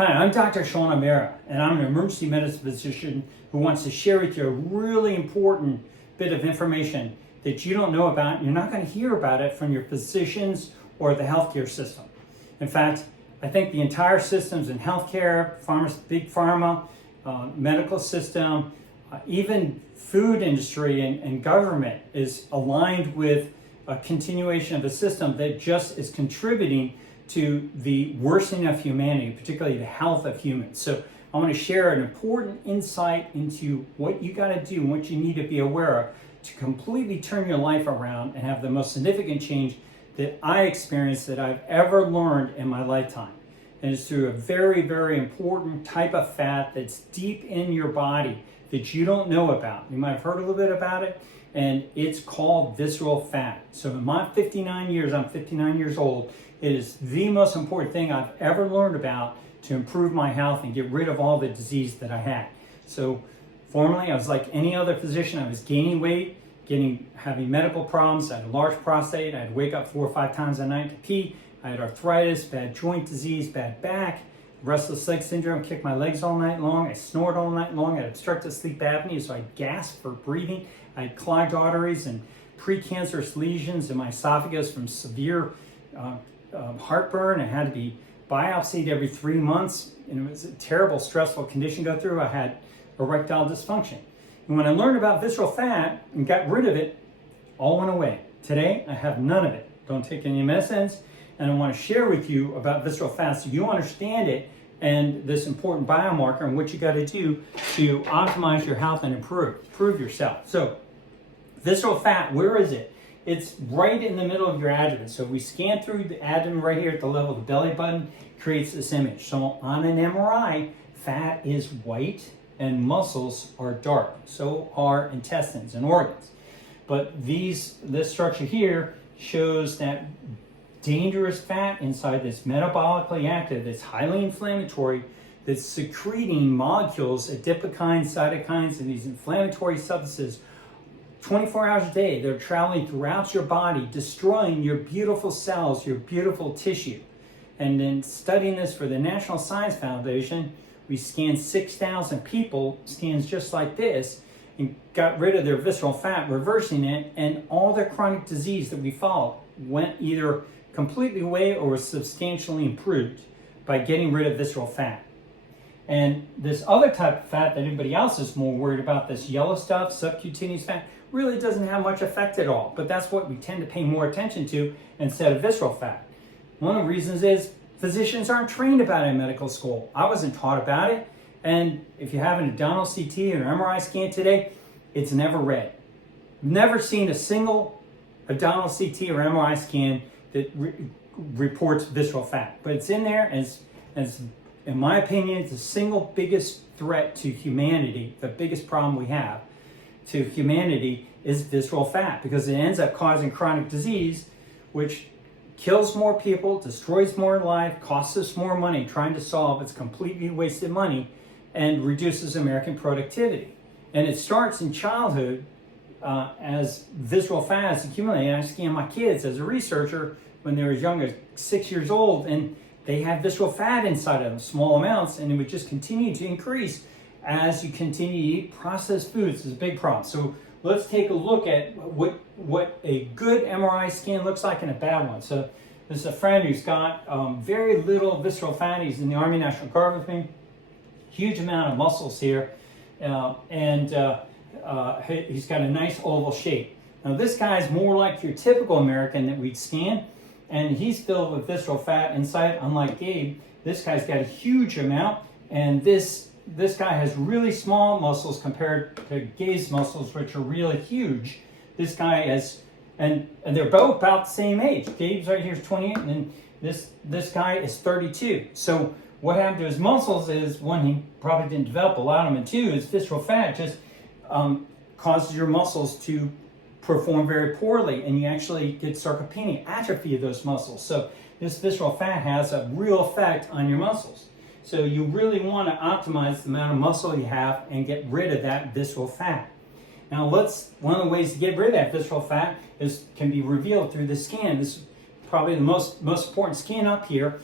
Hi, I'm Dr. Sean O'Meara, and I'm an emergency medicine physician who wants to share with you a really important bit of information that you don't know about. You're not going to hear about it from your physicians or the healthcare system. In fact, I think the entire systems in healthcare, big pharma, medical system, even food industry and government is aligned with a continuation of a system that just is contributing to the worsening of humanity, particularly the health of humans. So I want to share an important insight into what you got to do and what you need to be aware of to completely turn your life around and have the most significant change that I experienced that I've ever learned in my lifetime. And it's through a very, very important type of fat that's deep in your body that you don't know about. You might have heard a little bit about it, and it's called visceral fat. So in my 59 years, I'm 59 years old, it is the most important thing I've ever learned about to improve my health and get rid of all the disease that I had. So formerly, I was like any other physician. I was gaining weight, having medical problems. I had a large prostate. I had to wake up 4 or 5 times a night to pee. I had arthritis, bad joint disease, bad back, restless leg syndrome, kicked my legs all night long. I snored all night long. I had obstructive sleep apnea, so I gasped for breathing. I had clogged arteries and precancerous lesions in my esophagus from severe heartburn. I had to be biopsied every 3 months, and it was a terrible, stressful condition to go through. I had erectile dysfunction. And when I learned about visceral fat and got rid of it, all went away. Today, I have none of it. Don't take any medicines, and I want to share with you about visceral fat so you understand it and this important biomarker and what you got to do to optimize your health and improve yourself. So, visceral fat, where is it? It's right in the middle of your abdomen. So we scan through the abdomen right here at the level of the belly button, creates this image. So on an MRI, fat is white and muscles are dark. So are intestines and organs. But this structure here shows that dangerous fat inside that's metabolically active, that's highly inflammatory, that's secreting molecules, adipokines, cytokines, and these inflammatory substances 24 hours a day. They're traveling throughout your body, destroying your beautiful cells, your beautiful tissue. And then studying this for the National Science Foundation, we scanned 6,000 people, scans just like this, and got rid of their visceral fat, reversing it, and all their chronic disease that we followed went either completely away or was substantially improved by getting rid of visceral fat. And this other type of fat that everybody else is more worried about, this yellow stuff, subcutaneous fat, really doesn't have much effect at all. But that's what we tend to pay more attention to instead of visceral fat. One of the reasons is physicians aren't trained about it in medical school. I wasn't taught about it. And if you have an abdominal CT or MRI scan today, it's never read. Never seen a single abdominal CT or MRI scan that reports visceral fat. But it's in there, and it's, in my opinion, it's the single biggest threat to humanity, the biggest problem we have to humanity is visceral fat, because it ends up causing chronic disease, which kills more people, destroys more life, costs us more money trying to solve. It's completely wasted money and reduces American productivity. And it starts in childhood as visceral fat is accumulating. I scan my kids as a researcher when they were as young as 6 years old, and they had visceral fat inside of them, small amounts, and it would just continue to increase as you continue to eat processed foods. Is a big problem. So let's take a look at what a good MRI scan looks like and a bad one. So this is a friend who's got very little visceral fat. He's in the Army National Guard with me. Huge amount of muscles here. And he's got a nice oval shape. Now this guy's more like your typical American that we'd scan, and he's filled with visceral fat inside. Unlike Gabe, this guy's got a huge amount, and this guy has really small muscles compared to Gabe's muscles, which are really huge. This guy has, and they're both about the same age. Gabe's right here is 28, and this guy is 32. So what happened to his muscles is, one, he probably didn't develop a lot of them, and two, his visceral fat just causes your muscles to perform very poorly, and you actually get sarcopenia, atrophy of those muscles. So this visceral fat has a real effect on your muscles. So you really want to optimize the amount of muscle you have and get rid of that visceral fat. Now one of the ways to get rid of that visceral fat can be revealed through the scan. This is probably the most important scan up here.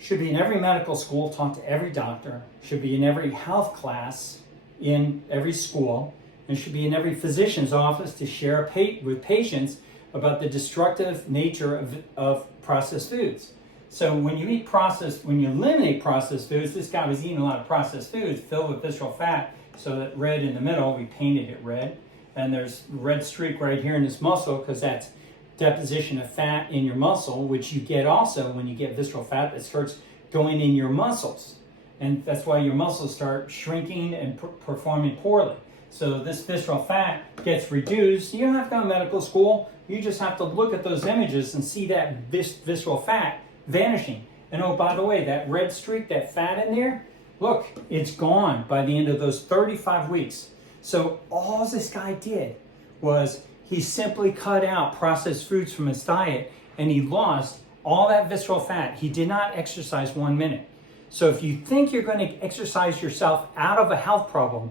Should be in every medical school, talk to every doctor, should be in every health class in every school, and should be in every physician's office to share with patients about the destructive nature of processed foods. So when you eliminate processed foods, this guy was eating a lot of processed foods filled with visceral fat, so that red in the middle, we painted it red, and there's a red streak right here in this muscle because that's deposition of fat in your muscle, which you get also when you get visceral fat that starts going in your muscles. And that's why your muscles start shrinking and performing poorly. So this visceral fat gets reduced. You don't have to go to medical school. You just have to look at those images and see that visceral fat vanishing. And oh, by the way, that red streak, that fat in there, look, it's gone by the end of those 35 weeks. So all this guy did was he simply cut out processed foods from his diet, and he lost all that visceral fat. He did not exercise 1 minute. So if you think you're going to exercise yourself out of a health problem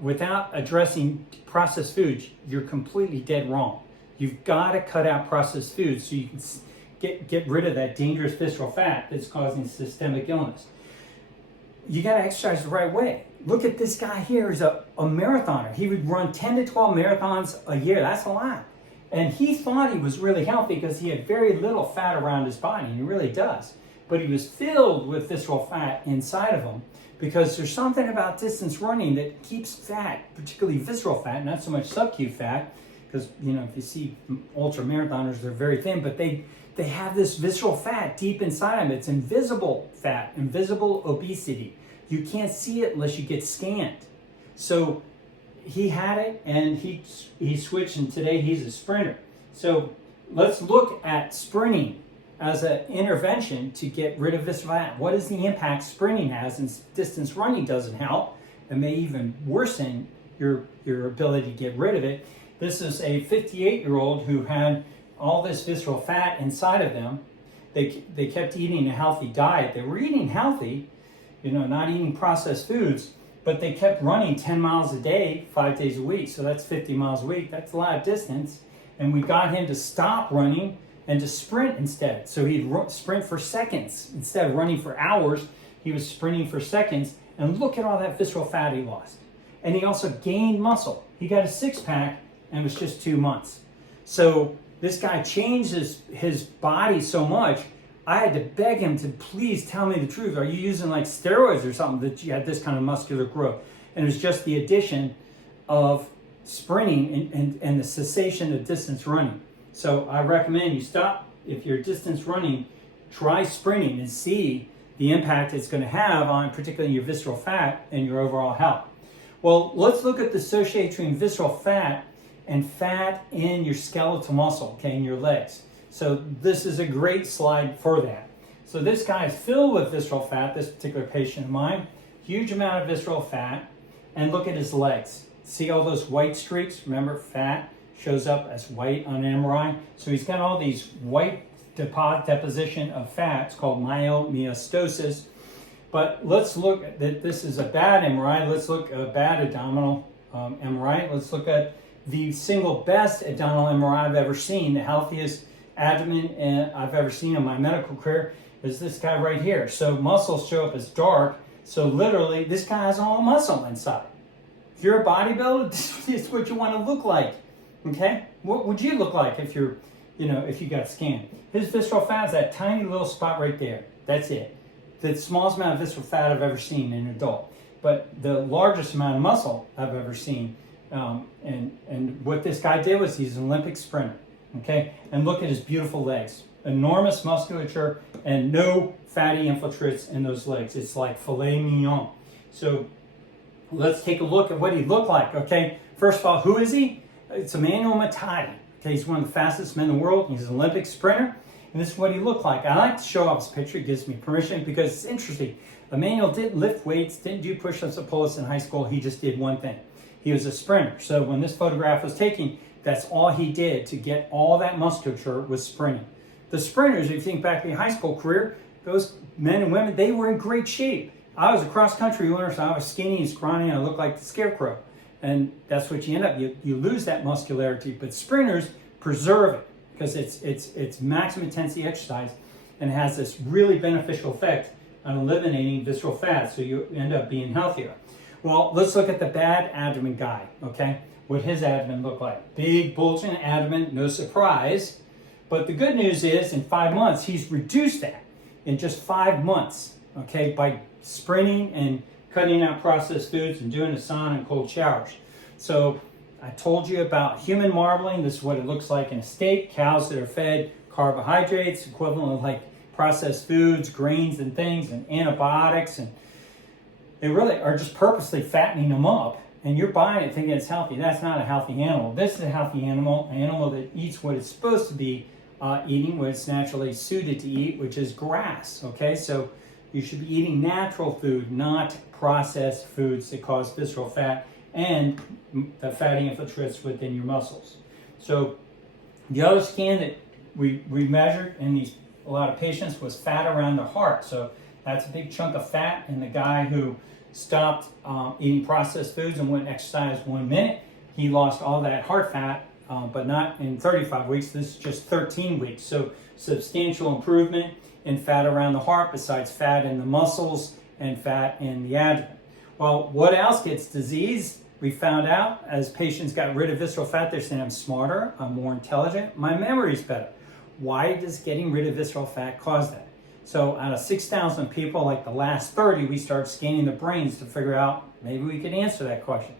without addressing processed foods, you're completely dead wrong. You've got to cut out processed foods so you can get rid of that dangerous visceral fat that's causing systemic illness. You got to exercise the right way. Look at this guy here. He's a marathoner. He would run 10 to 12 marathons a year. That's a lot. And he thought he was really healthy because he had very little fat around his body, and he really does. But he was filled with visceral fat inside of him because there's something about distance running that keeps fat, particularly visceral fat, not so much sub-Q fat, because, if you see ultra marathoners, they're very thin, but they have this visceral fat deep inside them. It's invisible fat, invisible obesity. You can't see it unless you get scanned. So he had it, and he switched, and today he's a sprinter. So let's look at sprinting as an intervention to get rid of visceral fat. What is the impact sprinting has? And distance running doesn't help. It may even worsen your ability to get rid of it. This is a 58-year-old who had all this visceral fat inside of them. They kept eating a healthy diet. They were eating healthy, not eating processed foods, but they kept running 10 miles a day, 5 days a week. So that's 50 miles a week. That's a lot of distance. And we got him to stop running and to sprint instead. So he'd sprint for seconds. Instead of running for hours, he was sprinting for seconds. And look at all that visceral fat he lost. And he also gained muscle. He got a six-pack, and it was just 2 months. So this guy changed his body so much, I had to beg him to please tell me the truth. Are you using like steroids or something that you had this kind of muscular growth? And it was just the addition of sprinting and the cessation of distance running. So I recommend you stop. If you're distance running, try sprinting and see the impact it's going to have on particularly your visceral fat and your overall health. Well, let's look at the association between visceral fat and fat in your skeletal muscle, in your legs. So this is a great slide for that. So this guy is filled with visceral fat, this particular patient of mine, huge amount of visceral fat, and look at his legs. See all those white streaks? Remember, fat shows up as white on an MRI. So he's got all these white deposition of fat. It's called myomyostosis. But let's look at that. This is a bad MRI. Let's look at a bad abdominal MRI. Let's look at the single best abdominal MRI I've ever seen, the healthiest abdomen I've ever seen in my medical career is this guy right here. So muscles show up as dark. So literally, this guy has all muscle inside. If you're a bodybuilder, this is what you want to look like. Okay? What would you look like if if you got scanned? His visceral fat is that tiny little spot right there. That's it. The smallest amount of visceral fat I've ever seen in an adult. But the largest amount of muscle I've ever seen. And what this guy did was he's an Olympic sprinter. Okay? And look at his beautiful legs. Enormous musculature and no fatty infiltrates in those legs. It's like filet mignon. So let's take a look at what he looked like. Okay? First of all, who is he? It's Emmanuel Matadi. Okay, he's one of the fastest men in the world. He's an Olympic sprinter. And this is what he looked like. I like to show off his picture. It gives me permission because it's interesting. Emmanuel didn't lift weights, didn't do push-ups or pull-ups in high school. He just did one thing. He was a sprinter. So when this photograph was taken, that's all he did to get all that musculature was sprinting. The sprinters, if you think back to your high school career, those men and women, they were in great shape. I was a cross-country runner, so I was skinny and scrawny, and I looked like the scarecrow. And that's what you end up. You lose that muscularity, but sprinters preserve it because it's maximum intensity exercise. and has this really beneficial effect on eliminating visceral fat, so you end up being healthier. Well, let's look at the bad abdomen guy, okay? What his abdomen looked like. Big, bulging abdomen, no surprise. But the good news is, in 5 months, he's reduced that in just 5 months, okay, by sprinting and cutting out processed foods and doing a sauna and cold showers. So I told you about human marbling. This is what it looks like in a steak. Cows that are fed carbohydrates, equivalent of like processed foods, grains and things, and antibiotics, and they really are just purposely fattening them up. And you're buying it thinking it's healthy. That's not a healthy animal. This is a healthy animal, an animal that eats what it's supposed to be eating, what it's naturally suited to eat, which is grass, okay? So you should be eating natural food, not processed foods that cause visceral fat and the fatty infiltrates within your muscles. So the other scan that we measured in a lot of patients was fat around the heart. So that's a big chunk of fat in the guy who stopped eating processed foods and went and exercised 1 minute. He lost all that heart fat, but not in 35 weeks. This is just 13 weeks. So substantial improvement in fat around the heart besides fat in the muscles and fat in the abdomen. Well, what else gets disease? We found out as patients got rid of visceral fat, they're saying I'm smarter, I'm more intelligent, my memory's better. Why does getting rid of visceral fat cause that? So out of 6,000 people, like the last 30, we started scanning the brains to figure out maybe we could answer that question.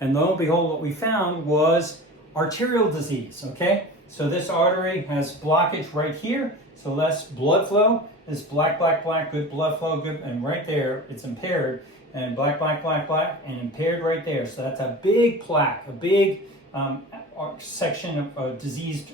And lo and behold, what we found was arterial disease, okay? So this artery has blockage right here, so less blood flow. This black, good blood flow, good, and right there, it's impaired, and black, and impaired right there. So that's a big plaque, a big section of diseased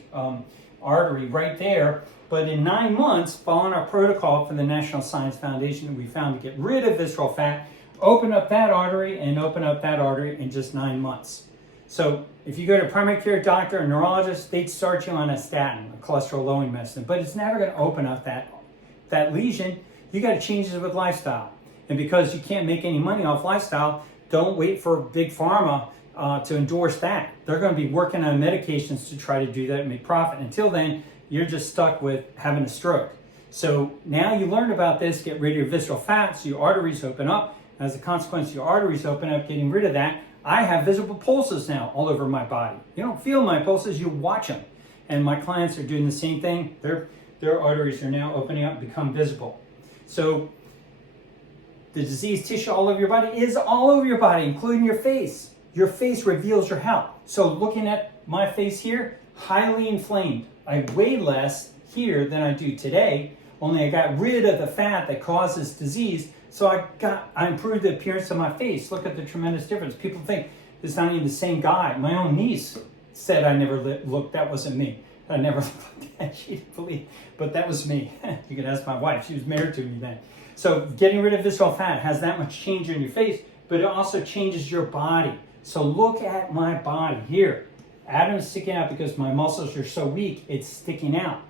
artery right there. But in 9 months, following our protocol for the National Science Foundation, we found to get rid of visceral fat, open up that artery, and open up that artery in just 9 months. So if you go to a primary care doctor or neurologist, they'd start you on a statin, a cholesterol-lowering medicine, but it's never going to open up that lesion. You got to change it with lifestyle. And because you can't make any money off lifestyle, don't wait for big pharma to endorse that. They're going to be working on medications to try to do that and make profit. Until then, you're just stuck with having a stroke. So now you learned about this, get rid of your visceral fat so your arteries open up. As a consequence, your arteries open up, getting rid of that. I have visible pulses now all over my body. You don't feel my pulses, you watch them. And my clients are doing the same thing. Their arteries are now opening up and become visible. So the diseased tissue all over your body is all over your body, including your face. Your face reveals your health. So looking at my face here, highly inflamed. I weigh less here than I do today, only I got rid of the fat that causes disease, so I improved the appearance of my face. Look at the tremendous difference. People think it's not even the same guy. My own niece said I never looked, that wasn't me. I never looked at, she didn't believe, but that was me. You can ask my wife, she was married to me then. So getting rid of visceral fat has that much change in your face, but it also changes your body. So look at my body here. Abdomen's sticking out because my muscles are so weak, it's sticking out.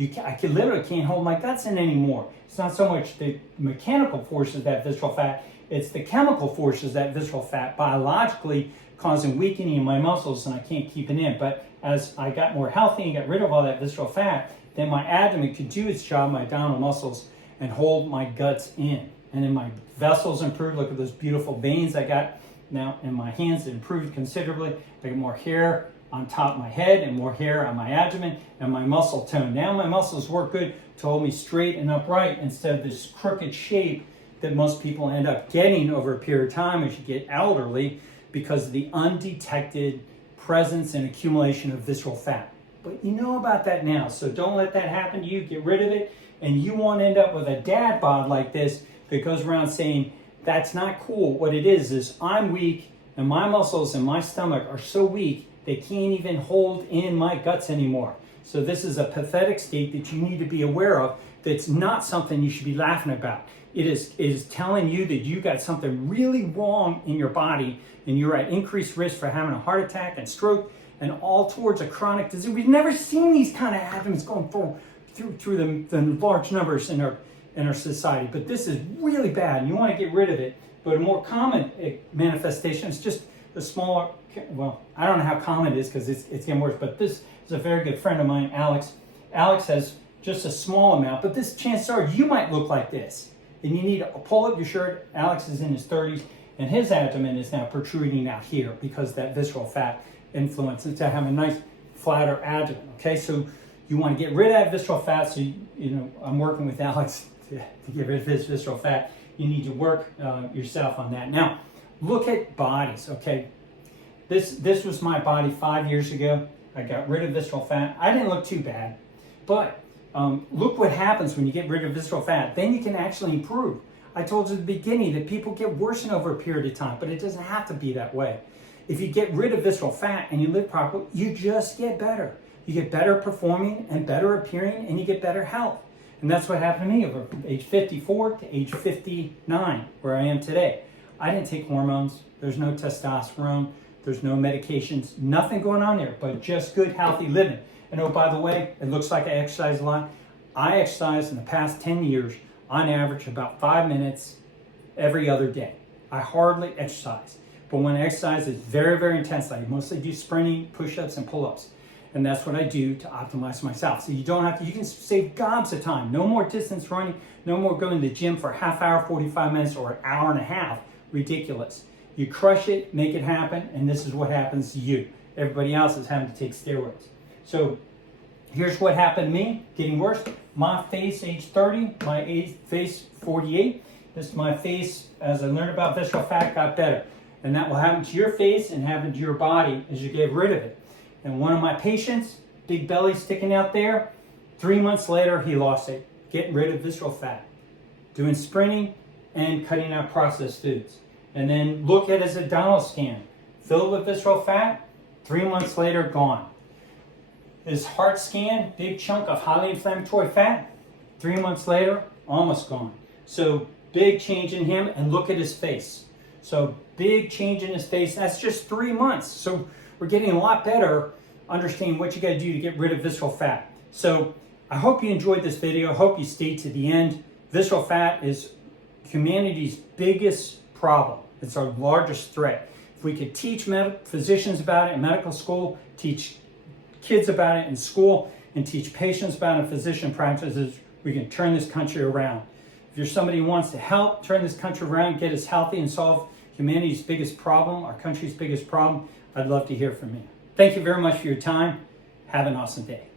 I literally can't hold my guts in anymore. It's not so much the mechanical forces that visceral fat, it's the chemical forces that visceral fat biologically causing weakening in my muscles, and I can't keep it in. But as I got more healthy and got rid of all that visceral fat, then my abdomen could do its job, my abdominal muscles, and hold my guts in. And then my vessels improved. Look at those beautiful veins I got now in my hands. It improved considerably. I got more hair on top of my head and more hair on my abdomen, and my muscle tone. Now my muscles work good to hold me straight and upright instead of this crooked shape that most people end up getting over a period of time as you get elderly because of the undetected presence and accumulation of visceral fat. But you know about that now, so don't let that happen to you. Get rid of it, and you won't end up with a dad bod like this that goes around saying, that's not cool. What it is I'm weak, and my muscles and my stomach are so weak they can't even hold in my guts anymore. So this is a pathetic state that you need to be aware of. That's not something you should be laughing about. It is telling you that you got something really wrong in your body and you're at increased risk for having a heart attack and stroke and all towards a chronic disease. We've never seen these kind of abdomens going through the large numbers in our society, but this is really bad and you want to get rid of it. But a more common manifestation is just the smaller, well, I don't know how common it is because it's getting worse, but this is a very good friend of mine, Alex. Alex has just a small amount, but this, chances are you might look like this. And you need to pull up your shirt. Alex is in his 30s, and his abdomen is now protruding out here because that visceral fat influences to have a nice flatter abdomen. Okay, so you want to get rid of that visceral fat. So I'm working with Alex to get rid of his visceral fat. You need to work yourself on that. Now, look at bodies. Okay, this was my body 5 years ago. I got rid of visceral fat. I didn't look too bad, but look what happens when you get rid of visceral fat. Then you can actually improve. I told you at the beginning that people get worsened over a period of time, but it doesn't have to be that way. If you get rid of visceral fat and you live properly, you just get better. You get better performing and better appearing, and you get better health. And that's what happened to me over age 54 to age 59, where I am today. I didn't take hormones. There's no testosterone. There's no medications. Nothing going on there, but just good, healthy living. And oh, by the way, it looks like I exercise a lot. I exercise in the past 10 years, on average, about 5 minutes every other day. I hardly exercise. But when I exercise, it's very, very intense. I mostly do sprinting, push-ups, and pull-ups. And that's what I do to optimize myself. So you don't have to, you can save gobs of time. No more distance running, no more going to the gym for a half hour, 45 minutes, or an hour and a half. Ridiculous. You crush it, make it happen, and this is what happens to you. Everybody else is having to take steroids. So here's what happened to me, getting worse. My face, age 30, my age, face, 48. This is my face, as I learned about visceral fat, got better. And that will happen to your face and happen to your body as you get rid of it. And one of my patients, big belly sticking out there, 3 months later, he lost it. Getting rid of visceral fat. Doing sprinting and cutting out processed foods. And then look at his abdominal scan. Filled with visceral fat, 3 months later, gone. His heart scan, big chunk of highly inflammatory fat, 3 months later, almost gone. So big change in him, and look at his face. So big change in his face, that's just 3 months. So we're getting a lot better understanding what you got to do to get rid of visceral fat. So I hope you enjoyed this video. I hope you stayed to the end. Visceral fat is humanity's biggest problem. It's our largest threat. If we could teach physicians about it in medical school, teach kids about it in school, and teach patients about it in physician practices, we can turn this country around. If you're somebody who wants to help turn this country around, get us healthy, and solve humanity's biggest problem, our country's biggest problem, I'd love to hear from you. Thank you very much for your time. Have an awesome day.